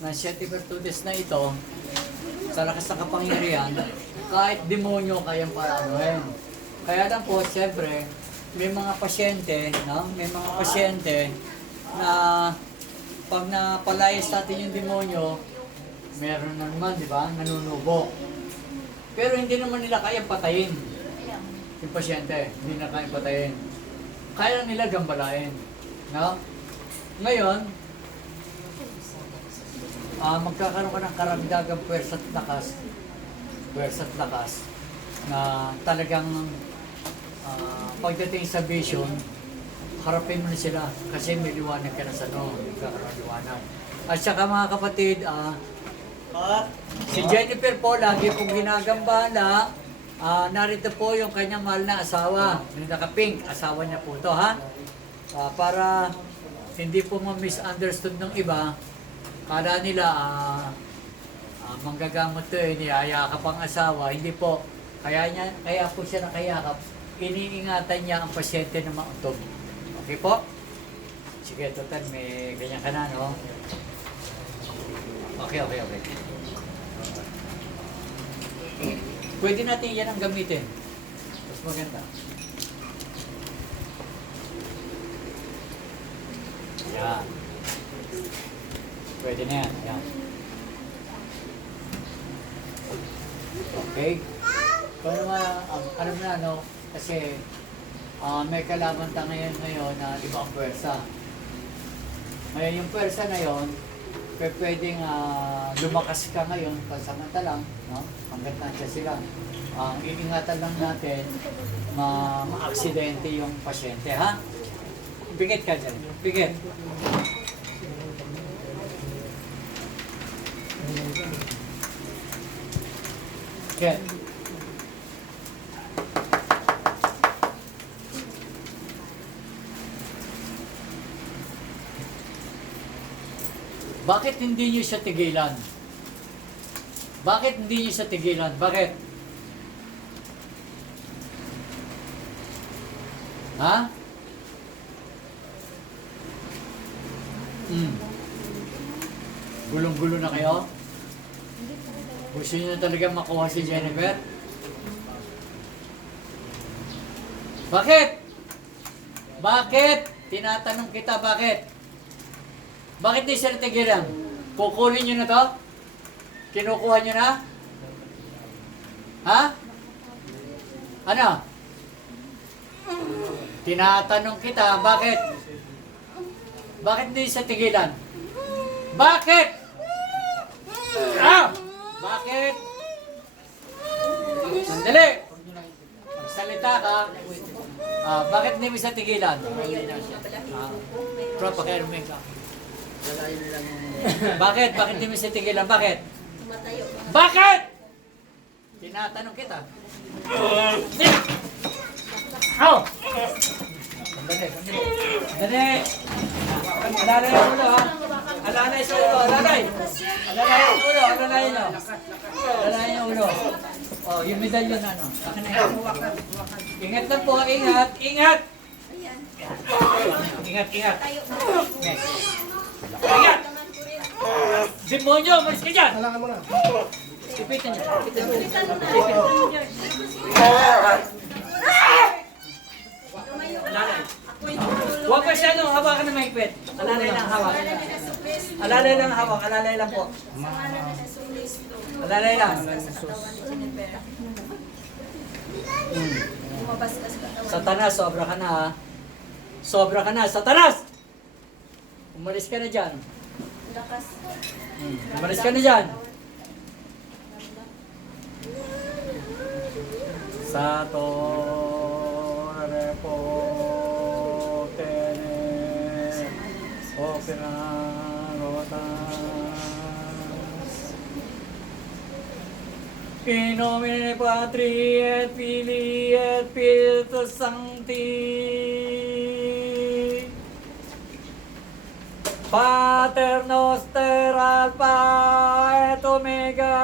ng Siete Virtudes na ito, sa lakas ng kapangyarihan, kahit demonyo kayang paanohin. Kaya lang po, siyempre, may mga pasyente, no? May mga pasyente na pag napalayas natin yung demonyo, meron na naman, di ba? Nanunubo. Pero hindi naman nila kayang patayin. Yung pasyente, hindi na kayang patayin. Kaya nila gambalain. No? Ngayon, magkakaroon ka ng karagdagang puwersa at lakas na talagang pagdating sa vision, harapin mo na sila kasi may liwanag ka na sa magkakaroon liwanag. At saka mga kapatid, si Jennifer po lagi pong ginagambala. Narito po yung kanyang mahal na asawa, yung naka-pink, asawa niya po to, ha? Para hindi po ma-misunderstood ng iba, kala nila manggagamot to niyayakap ang asawa, hindi po. Kaya po siya nakayakap, iniingatan niya ang pasyente na mauntog. Okay po? Sige, total, may ganyan ka na, no? Okay. Pwede natin yan ang gamitin. Mas maganda. Yan. Pwede na yan. Yan. Okay? Pero alam na, no? Kasi may kalaban tayo ngayon na ibang pwersa. Ngayon yung pwersa na yon, pwedeng lumakas ka ngayon pansamantalang, no? Hanggat nandiyan sila. Iingatan lang natin ma-aksidente yung pasyente, ha? Pigit ka dyan. Pigit. Okay. Bakit hindi niyo siya tigilan? Bakit hindi niyo siya tigilan? Bakit? Ha? Gulong-gulo na kayo? Gusto niyo na talaga makuha si Jennifer? Bakit? Bakit? Tinatanong kita, bakit? Bakit di siya natigilan? Kukunin niyo na to? Kinukuha niyo na? Ha? Ano? Tinatanong kita, bakit? Bakit di siya tigilan? Bakit? Bakit? Sandali! Magsalita ka. Bakit hindi mo siya tigilan? Bro, pakialamig ka. Bakit? Bakit hindi mo siya tigilan? Bakit? Bakit? Tinatanong kita. Sandali! Alalay ang ulo, ha? Alalay sa ulo, alalay! Alalay ang ulo, alalay nyo. Alalay ang ulo. Yung medalyon, ano? Ingat lang po, ingat! Ingat! Ingat! Yes. Ingat! Demonyo, malis ka dyan! Halangan mo na. Ipitan niyo. Alalay. Huwag pa siya nung hawakan na mahigpit. Alalay lang hawak. Alalay lang hawak. Alalay lang po. Alalay lang. Satanas, sobra ka na, ha? Sobra ka na, Satanas! Umalis ka na dyan. Umalis ka na dyan. Sato repo tene opera rotas in nomine Patri et Filii et Spiritus Sancti Pater Noster Alpha et Omega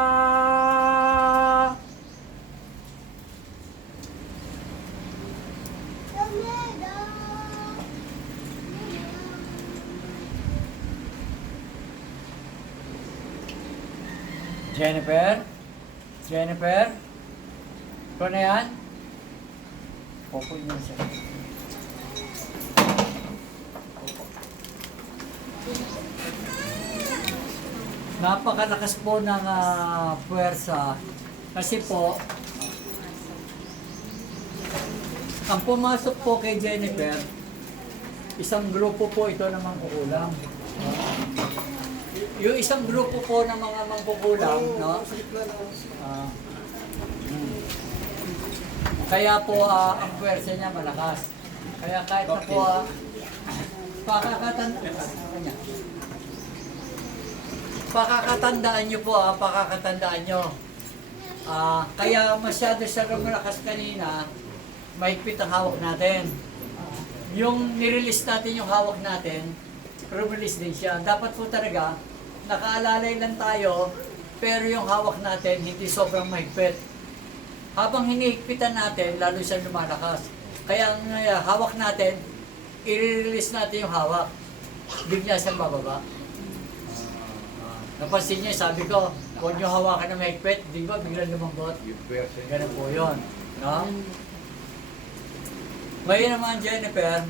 Jennifer? Jennifer? Ikaw na yan? Opo yun siya. Napakalakas po ng puwersa kasi po ang pumasok po kay Jennifer, isang grupo po ito ng mangkukulam. Yung isang grupo po ng mga mangkukulam, no? Kaya po ang puwersa niya malakas. Kaya kahit na po pakakatandaan nyo po, pakakatandaan nyo. Kaya masyado siya lumalakas kanina, mahigpit ang hawak natin. Yung nirelease natin yung hawak natin, release din siya. Dapat po talaga, nakaalalay lang tayo, pero yung hawak natin hindi sobrang mahigpit. Habang hinihigpitan natin, lalo siya lumalakas. Kaya ang hawak natin, i-release natin yung hawak. Bigla siyang bababa. Napansin niyo, sabi ko, huwag niyo hawakan na mahigpit, di ba biglang lumambot? Ganun po yun. No? Ngayon naman, Jennifer,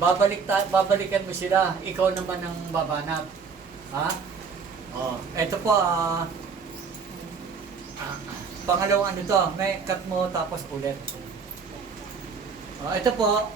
babalikan mo sila. Ikaw naman ang babanat. Ha? Ito po, pangalawang ano to, may cut mo tapos ulit. Ito po,